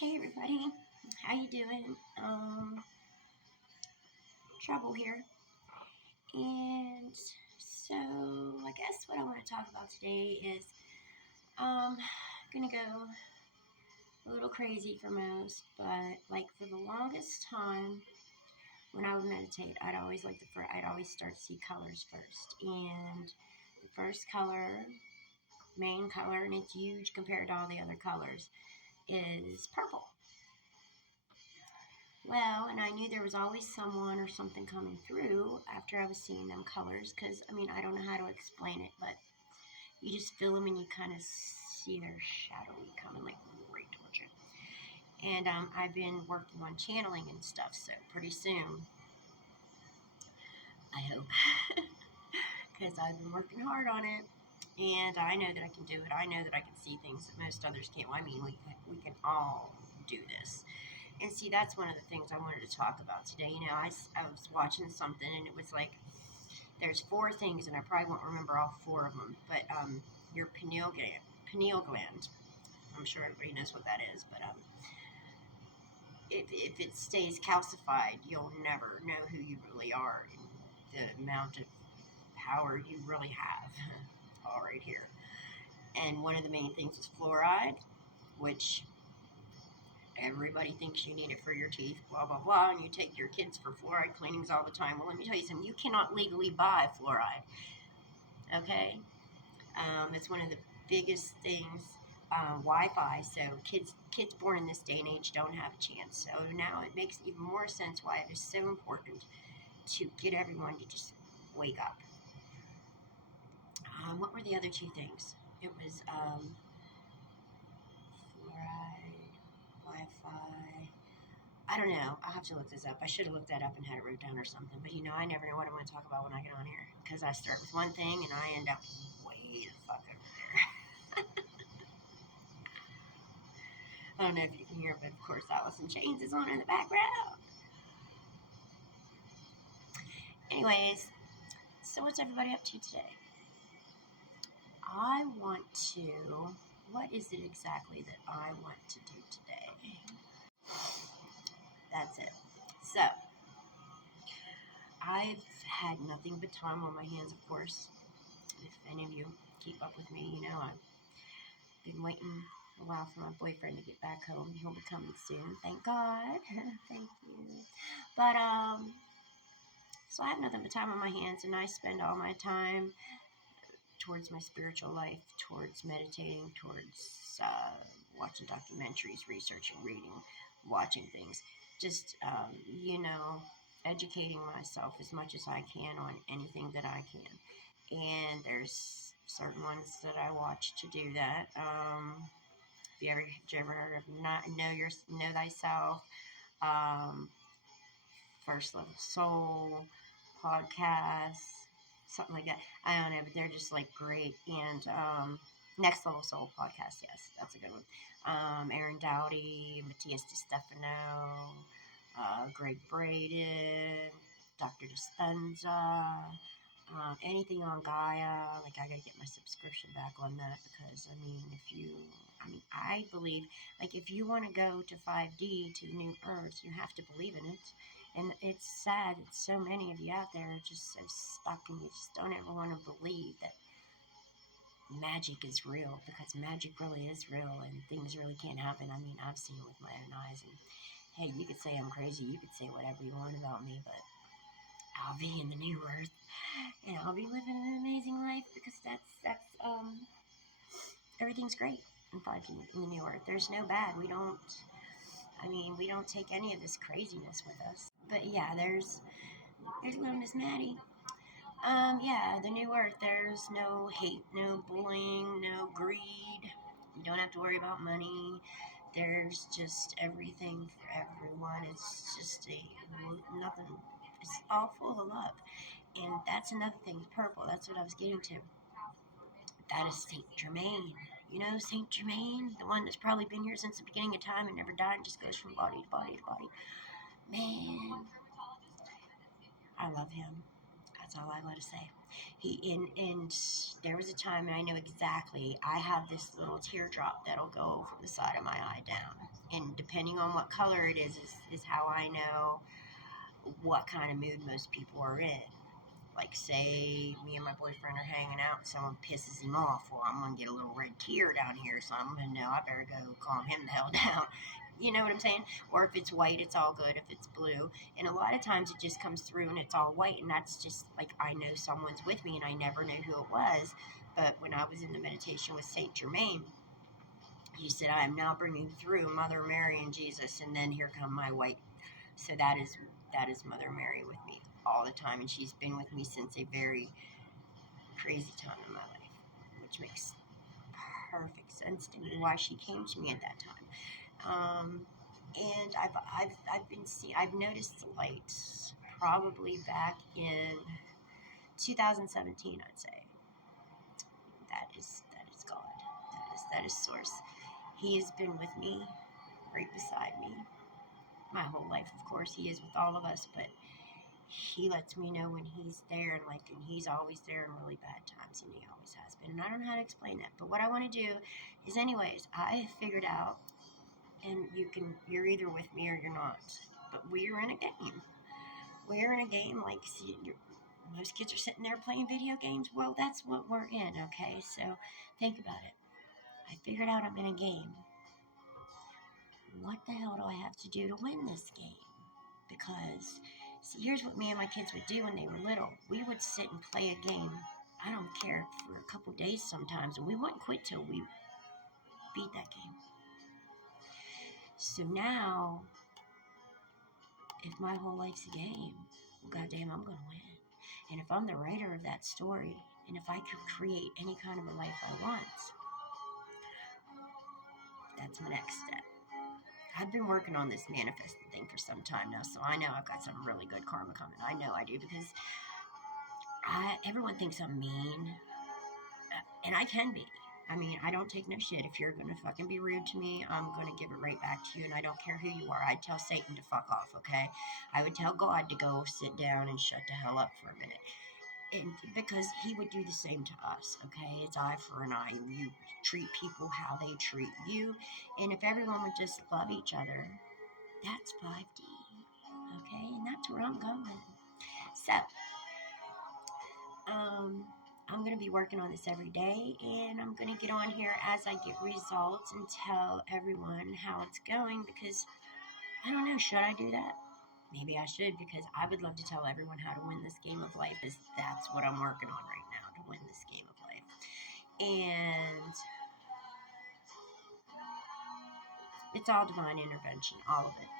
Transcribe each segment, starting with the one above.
Hey everybody, how you doing? Trouble here. And so I guess what I want to talk about today is gonna go a little crazy for most, but like for the longest time when I would meditate, I'd always start to see colors first. And the first color, main color, and it's huge compared to all the other colors, is purple. Well, and I knew there was always someone or something coming through after I was seeing them colors, because, I don't know how to explain it, but you just feel them and you kind of see their shadowy coming, like, right towards you. And I've been working on channeling and stuff, so pretty soon, I hope, because I've been working hard on it, and I know that I can do it. I know that I can see things that most others can't. Well, we can all do this. And see, that's one of the things I wanted to talk about today. I was watching something, and it was like, there's 4 things, and I probably won't remember all 4 of them, but your pineal gland, I'm sure everybody knows what that is, but if it stays calcified, you'll never know who you really are, and the amount of power you really have, all right here. And one of the main things is fluoride, which everybody thinks you need it for your teeth, blah, blah, blah, and you take your kids for fluoride cleanings all the time. Well, let me tell you something. You cannot legally buy fluoride, okay? It's one of the biggest things. Wi-Fi, so kids born in this day and age don't have a chance. So now it makes even more sense why it is so important to get everyone to just wake up. What were the other 2 things? It was fluoride, Wi-Fi. I don't know. I'll have to look this up. I should have looked that up and had it wrote down or something. But I never know what I'm going to talk about when I get on here, because I start with one thing and I end up way the fuck over there. I don't know if you can hear, but of course Alice in Chains is on in the background. Anyways, so what's everybody up to today? What is it exactly that I want to do today? That's it. So, I've had nothing but time on my hands, of course. If any of you keep up with me, I've been waiting a while for my boyfriend to get back home. He'll be coming soon. Thank God. Thank you. But, so I have nothing but time on my hands, and I spend all my time towards my spiritual life, towards meditating, towards watching documentaries, researching, reading, watching things. Just, educating myself as much as I can on anything that I can. And there's certain ones that I watch to do that. Did you ever heard of Know Thyself, First Level Soul podcasts, something like that. I don't know, but they're just like great. And Next Level Soul podcast, yes, that's a good one. Aaron Dowdy, Matthias DiStefano, Greg Braden, Dr. Dispenza, anything on Gaia. Like, I gotta get my subscription back on that, because I believe, like, if you want to go to 5D, to the new earth, you have to believe in it. And it's sad that so many of you out there are just so stuck, and you just don't ever want to believe that magic is real, because magic really is real, and things really can happen. I've seen it with my own eyes, and hey, you could say I'm crazy, you could say whatever you want about me, but I'll be in the new earth, and I'll be living an amazing life, because that's everything's great in 5D, in the new earth. There's no bad. We don't take any of this craziness with us. But yeah, there's little Miss Maddie. The new earth, there's no hate, no bullying, no greed. You don't have to worry about money. There's just everything for everyone. It's just nothing. It's all full of love. And that's another thing, purple. That's what I was getting to. That is Saint Germain. Saint Germain, the one that's probably been here since the beginning of time and never died, and just goes from body to body to body. Man, I love him. That's all I gotta say. And there was a time, and I know exactly. I have this little teardrop that'll go over the side of my eye down, and depending on what color it is how I know what kind of mood most people are in. Like, say me and my boyfriend are hanging out, and someone pisses him off. Well, I'm gonna get a little red tear down here, so I'm gonna know I better go calm him the hell down. You know what I'm saying? Or if it's white, it's all good. If it's blue, and a lot of times it just comes through and it's all white, and that's just like I know someone's with me, and I never knew who it was. But when I was in the meditation with Saint Germain, he said, "I am now bringing through Mother Mary and Jesus," and then here come my white. So that is Mother Mary with me all the time, and she's been with me since a very crazy time in my life, which makes perfect sense to me why she came to me at that time. And I've noticed the lights probably back in 2017, I'd say. That is God. That is Source. He has been with me, right beside me, my whole life. Of course, he is with all of us, but he lets me know when he's there, and he's always there in really bad times, and he always has been. And I don't know how to explain that, but what I want to do is, anyways, I figured out, and you're either with me or you're not, but we're in a game. We're in a game like, see, most kids are sitting there playing video games. Well, that's what we're in, okay? So think about it. I figured out I'm in a game. What the hell do I have to do to win this game? Because, see, here's what me and my kids would do when they were little. We would sit and play a game, I don't care, for a couple days sometimes, and we wouldn't quit till we beat that game. So now, if my whole life's a game, well, goddamn, I'm going to win. And if I'm the writer of that story, and if I could create any kind of a life I want, that's my next step. I've been working on this manifesting thing for some time now, so I know I've got some really good karma coming. I know I do, because everyone thinks I'm mean, and I can be. I mean, I don't take no shit. If you're going to fucking be rude to me, I'm going to give it right back to you, and I don't care who you are. I'd tell Satan to fuck off, okay? I would tell God to go sit down and shut the hell up for a minute. And because he would do the same to us, okay? It's eye for an eye. You treat people how they treat you. And if everyone would just love each other, that's 5D, okay? And that's where I'm going. So, I'm going to be working on this every day, and I'm going to get on here as I get results and tell everyone how it's going, because I don't know, should I do that? Maybe I should, because I would love to tell everyone how to win this game of life, because that's what I'm working on right now, to win this game of life. And it's all divine intervention, all of it.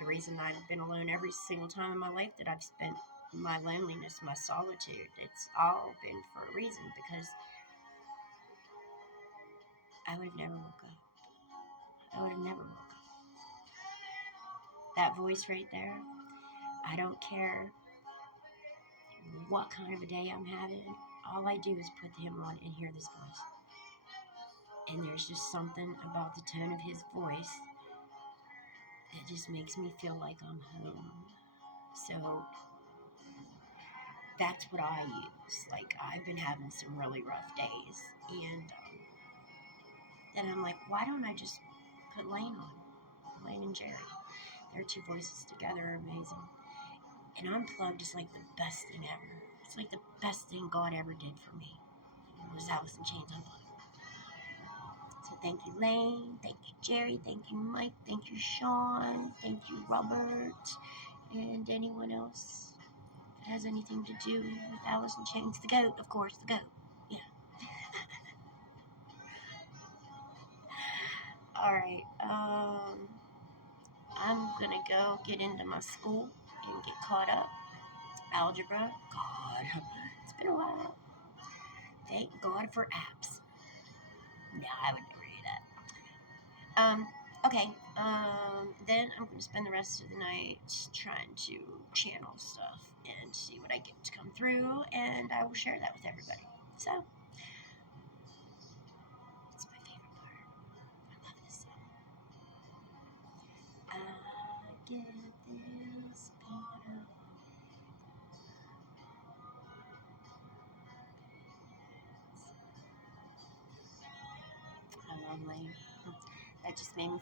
The reason I've been alone every single time in my life that I've spent my loneliness, my solitude, it's all been for a reason, because I would have never woke up. I would have never woke up. That voice right there, I don't care what kind of a day I'm having. All I do is put him on and hear this voice. And there's just something about the tone of his voice that just makes me feel like I'm home. So that's what I use. Like, I've been having some really rough days, and then I'm like, why don't I just put Lane on? Lane and Jerry. Their two voices together are amazing. And Unplugged is like the best thing ever. It's like the best thing God ever did for me. It was Alice in Chains Unplugged. So thank you, Lane. Thank you, Jerry. Thank you, Mike. Thank you, Sean. Thank you, Robert. And anyone else that has anything to do with Alice in Chains. The goat, of course, the goat. Yeah. All right. I'm gonna go get into my school and get caught up. Algebra. God, it's been a while. Thank God for apps. No, I would never do that. Okay. Then I'm gonna spend the rest of the night trying to channel stuff and see what I get to come through, and I will share that with everybody. So, it's my favorite part. I love this song. I get this part of lonely. That just made me